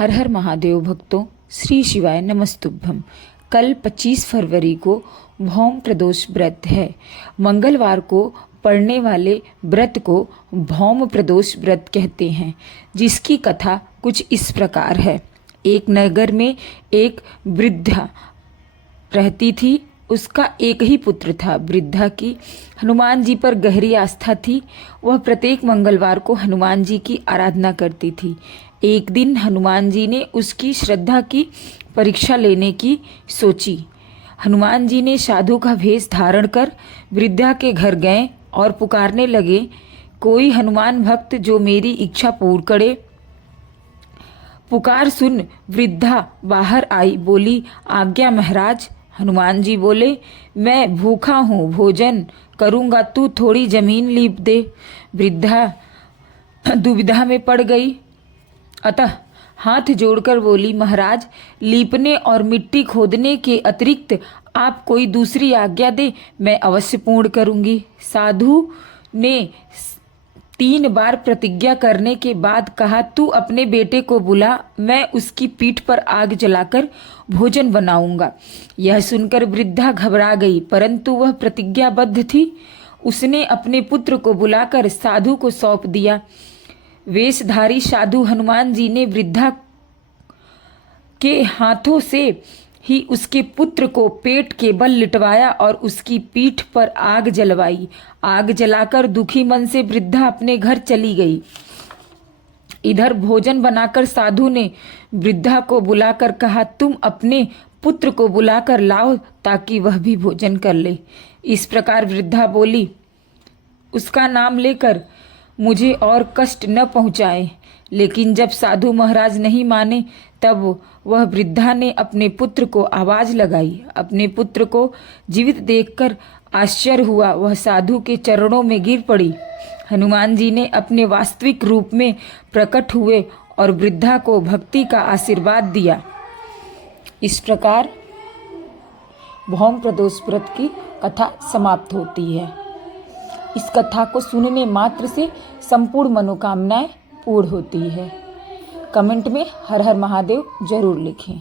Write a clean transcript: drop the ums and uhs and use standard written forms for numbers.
हर हर महादेव भक्तों, श्री शिवाय नमस्तुभ्यम। कल 25 फरवरी को भौम प्रदोष व्रत है। मंगलवार को पड़ने वाले व्रत को भौम प्रदोष व्रत कहते हैं, जिसकी कथा कुछ इस प्रकार है। एक नगर में एक वृद्धा रहती थी। उसका एक ही पुत्र था। वृद्धा की हनुमान जी पर गहरी आस्था थी। वह प्रत्येक मंगलवार को हनुमान जी की आराधना करती थी। एक दिन हनुमान जी ने उसकी श्रद्धा की परीक्षा लेने की सोची। हनुमान जी ने साधु का वेश धारण कर वृद्धा के घर गए और पुकारने लगे, कोई हनुमान भक्त जो मेरी इच्छा पूर्ण करे। पुकार सुन वृद्धा बाहर आई, बोली, आज्ञा महाराज। हनुमान जी बोले, मैं भूखा हूँ, भोजन करूँगा, तू थोड़ी जमीन लीप दे। वृद्धा दुविधा में पड़ गई, अतः हाथ जोड़कर बोली, महाराज, लीपने और मिट्टी खोदने के अतिरिक्त आप कोई दूसरी आज्ञा दे, मैं अवश्य पूर्ण करूँगी। साधु ने 3 बार प्रतिज्ञा करने के बाद कहा, तू अपने बेटे को बुला, मैं उसकी पीठ पर आग जलाकर भोजन बनाऊंगा। यह सुनकर वृद्धा घबरा गई, परंतु वह प्रतिज्ञाबद्ध थी। उसने अपने पुत्र को बुलाकर साधु को सौंप दिया। वेशधारी साधु हनुमान जी ने वृद्धा के हाथों से ही उसके पुत्र को पेट के बल लिटवाया और उसकी पीठ पर आग जलवाई। आग जलाकर दुखी मन से वृद्धा अपने घर चली गई। इधर भोजन बनाकर साधु ने वृद्धा को बुलाकर कहा, तुम अपने पुत्र को बुलाकर लाओ ताकि वह भी भोजन कर ले। इस प्रकार वृद्धा बोली, उसका नाम लेकर मुझे और कष्ट न पहुँचाए। लेकिन जब साधु महाराज नहीं माने, तब वह वृद्धा ने अपने पुत्र को आवाज लगाई। अपने पुत्र को जीवित देखकर आश्चर्य हुआ। वह साधु के चरणों में गिर पड़ी। हनुमान जी ने अपने वास्तविक रूप में प्रकट हुए और वृद्धा को भक्ति का आशीर्वाद दिया। इस प्रकार भौम प्रदोष व्रत की कथा समाप्त होती है। इस कथा को सुनने मात्र से संपूर्ण मनोकामनाएं पूर्ण होती है। कमेंट में हर हर महादेव जरूर लिखें।